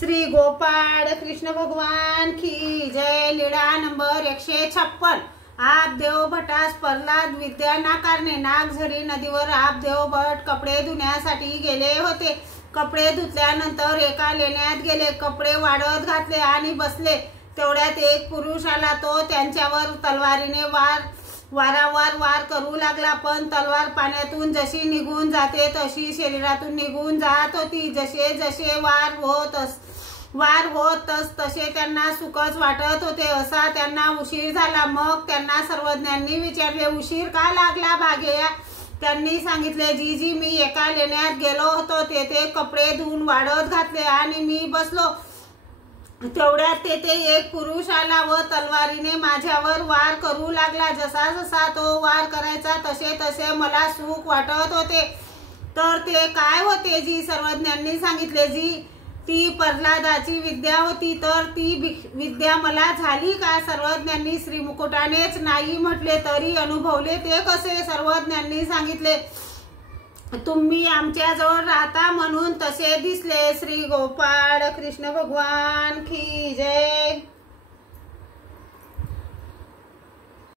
श्री गोपाळ कृष्ण भगवान की जय। लीला नंबर 156। आपदेव भटास प्रल्हाद विद्या नाकारणे। नागझरी नदीवर आपदेव भट कपडे धुण्यासाठी गेले होते। कपडे धुतल्यानंतर एका लेण्यात गेले, कपडे वाळत घातले आणि बसले। तेवढ्यात एक पुरुष आला। तो त्यांच्यावर तलवारीने वारंवार वार करू लागला, पण तलवार पाण्यातून जशी निघून जाते तशी शरीरातून निघून जात होती। जसे जसे वार होत तसे त्यांना सुखच वाटत होते। असा त्यांना उशीर झाला। मग त्यांना सर्वज्ञांनी विचारले, उशीर का लागला भाग्यया? त्यांनी सांगितले, जीजी मी एका लेण्यात गेलो होतो, तेथे कपडे धुवून वाळत घातले आणि मी बसलो। तेवढ्यात तेथे एक पुरुष आला व तलवारीने माझ्यावर वार करू लागला। जसा जसा तो वार करायचा तसे तसे मला सुख वाटत होते। तर ते काय होते जी? सर्वज्ञांनी सांगितले, जी ती प्रल्हादाची विद्या होती। तर ती विद्या मला झाली का? सर्वज्ञांनी श्रीमुकुटानेच नाही म्हटले तरी अनुभवले ते कसे? सर्वज्ञांनी सांगितले, तुम्ही आमच्या जवळ राहता म्हणून तसे दिसले। श्री गोपाळ कृष्ण भगवान की जय।